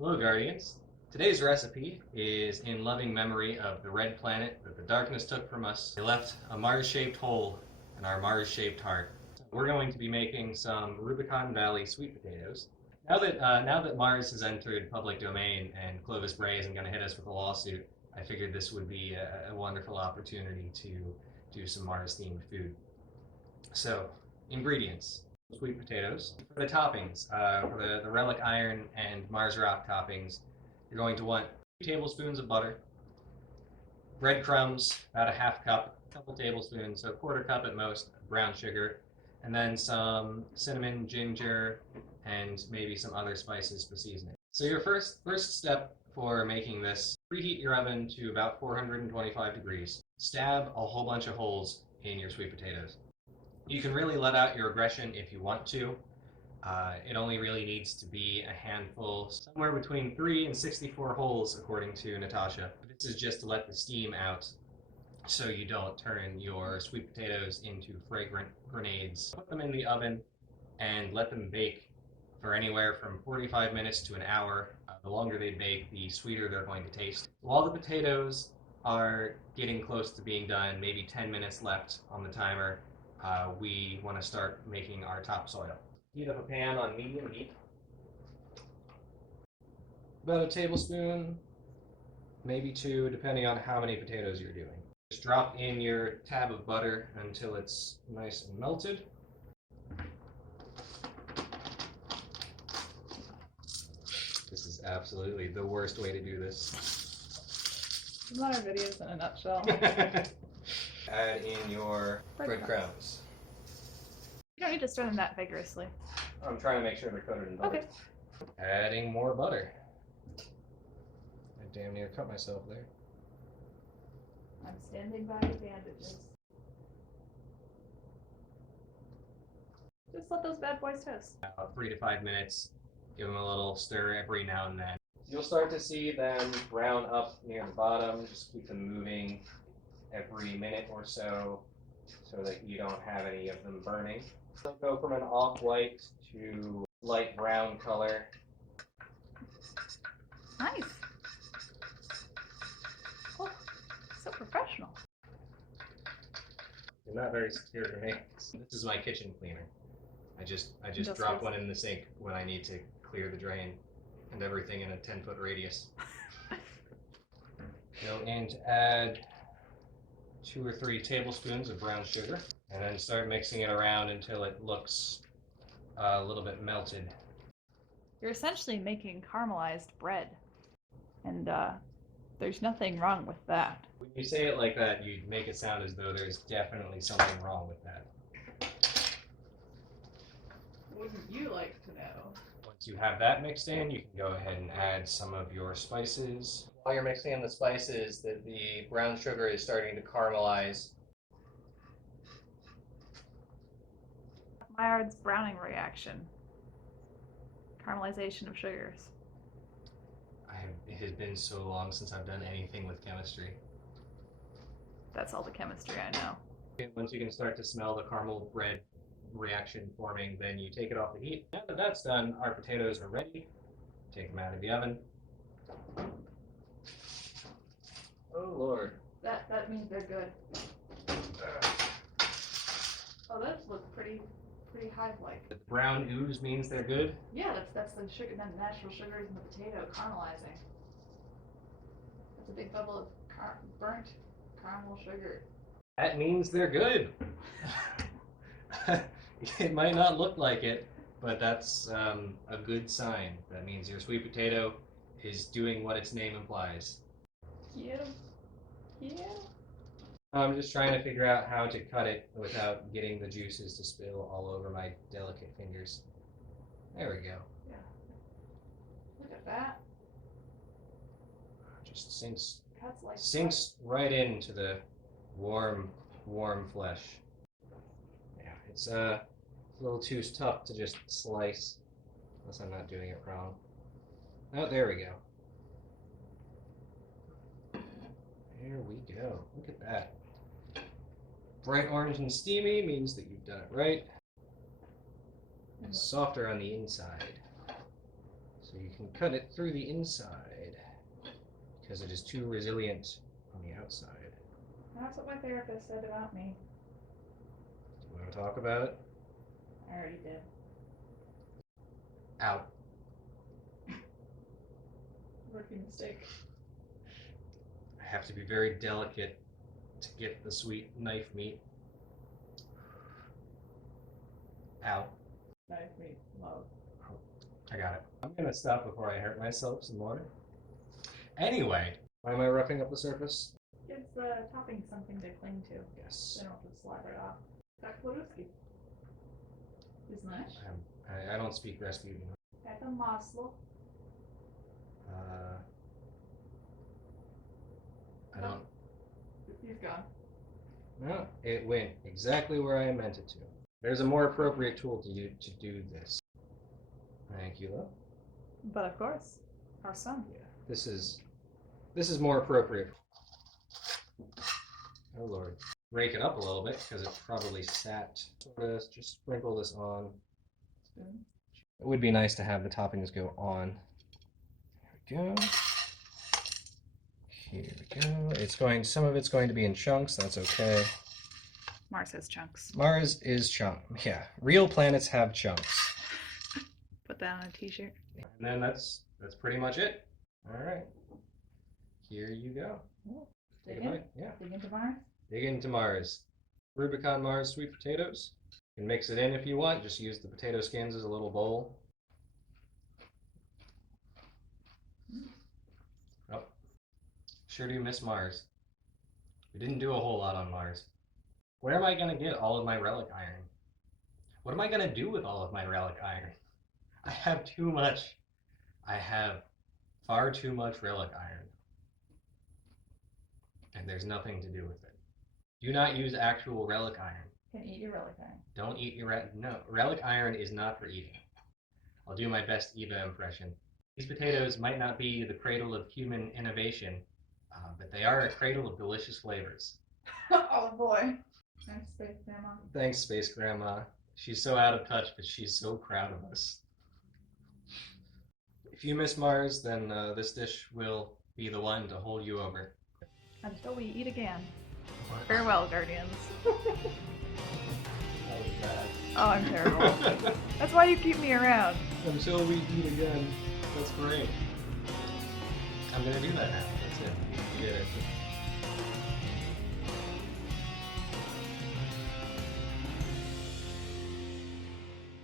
Hello, Guardians. Today's recipe is in loving memory of the red planet that the darkness took from us. They left a Mars-shaped hole in our Mars-shaped heart. We're going to be making some Rubicon Valley sweet potatoes. Now that Mars has entered public domain and Clovis Bray isn't going to hit us with a lawsuit, I figured this would be a wonderful opportunity to do some Mars-themed food. So, ingredients: sweet potatoes. For the toppings, for the relic iron and Mars rock toppings, you're going to want 2 tablespoons of butter, breadcrumbs, about a half cup, a couple tablespoons, so a quarter cup at most, brown sugar, and then some cinnamon, ginger, and maybe some other spices for seasoning. So your first step for making this: preheat your oven to about 425 degrees. Stab a whole bunch of holes in your sweet potatoes. You can really let out your aggression if you want to. It only really needs to be a handful, somewhere between 3 and 64 holes, according to Natasha. This is just to let the steam out so you don't turn your sweet potatoes into fragrant grenades. Put them in the oven and let them bake for anywhere from 45 minutes to an hour. The longer they bake, the sweeter they're going to taste. While the potatoes are getting close to being done, maybe 10 minutes left on the timer, we want to start making our topsoil. Heat up a pan on medium heat. About a tablespoon, maybe 2, depending on how many potatoes you're doing. Just drop in your tab of butter until it's nice and melted. This is absolutely the worst way to do this. These are videos in a nutshell. Add in your breadcrumbs. You don't need to stir them that vigorously. I'm trying to make sure they're coated in butter. Okay. Adding more butter. I damn near cut myself there. I'm standing by the bandages. Just let those bad boys toast. 3 to 5 minutes. Give them a little stir every now and then. You'll start to see them brown up near the bottom. Just keep them moving every minute or so that you don't have any of them burning. They'll go from an off-white to light brown color. Nice. Oh, so professional. They're not very secure for me. This is my kitchen cleaner. I just drop one in the sink when I need to clear the drain and everything in a 10-foot radius. Go in to add 2 or 3 tablespoons of brown sugar, and then start mixing it around until it looks a little bit melted. You're essentially making caramelized bread, and there's nothing wrong with that. When you say it like that, you make it sound as though there's definitely something wrong with that. Wouldn't you like to know? Once you have that mixed in, you can go ahead and add some of your spices. While you're mixing in the spices, the brown sugar is starting to caramelize. Maillard's browning reaction. Caramelization of sugars. It has been so long since I've done anything with chemistry. That's all the chemistry I know. Once you can start to smell the caramel bread reaction forming, then you take it off the heat. Now that that's done, our potatoes are ready. Take them out of the oven. Oh Lord. That means they're good. Oh, those look pretty hive-like. The brown ooze means they're good. Yeah, that's the sugar, the natural sugars in the potato caramelizing. That's a big bubble of burnt caramel sugar. That means they're good. It might not look like it, but that's a good sign. That means your sweet potato is doing what its name implies. Yeah. Yeah. I'm just trying to figure out how to cut it without getting the juices to spill all over my delicate fingers. There we go. Yeah. Look at that. Just sinks Cuts like right into the warm flesh. Yeah, it's a little too tough to just slice, unless I'm not doing it wrong. Oh, there we go. There we go. Look at that. Bright orange and steamy means that you've done it right. And softer on the inside. So you can cut it through the inside because it is too resilient on the outside. That's what my therapist said about me. Do you want to talk about it? I already did. Out. Rookie mistake. I have to be very delicate to get the sweet knife meat out. Knife meat, love. I got it. I'm gonna stop before I hurt myself some more. Anyway, why am I roughing up the surface? Gives the topping something to cling to. Yes. They don't just slide right off. Tak po-ruski. Ty znasz? I don't speak Rasputin. Это масло. I don't. He's gone. No, it went exactly where I meant it to. There's a more appropriate tool to do this. Thank you, love. But of course, our son. Yeah, this is more appropriate. Oh Lord. Rake it up a little bit because it probably sat. Just sprinkle this on. Spoon. It would be nice to have the toppings go on. There we go. Here we go. Some of it's going to be in chunks. That's okay. Mars has chunks. Mars is chunk. Yeah, real planets have chunks. Put that on a t-shirt. And then that's pretty much it. All right. Here you go. Dig Take a in? bite. Yeah. Dig into Mars? Dig into Mars. Rubicon Mars sweet potatoes. You can mix it in if you want. Just use the potato skins as a little bowl. Oh, sure do miss Mars. We didn't do a whole lot on Mars. Where am I going to get all of my relic iron? What am I going to do with all of my relic iron? I have too much. I have far too much relic iron. And there's nothing to do with it. Do not use actual relic iron. Can eat your relic iron. Don't eat your no. Relic iron is not for eating. I'll do my best Eva impression. These potatoes might not be the cradle of human innovation, but they are a cradle of delicious flavors. Oh boy. Thanks, Space Grandma. Thanks, Space Grandma. She's so out of touch, but she's so proud of us. If you miss Mars, then this dish will be the one to hold you over. Until we eat again. Farewell, Guardians. That was bad. Oh, I'm terrible. That's why you keep me around. Until we eat again. That's great. I'm gonna do that now. That's it. You get it.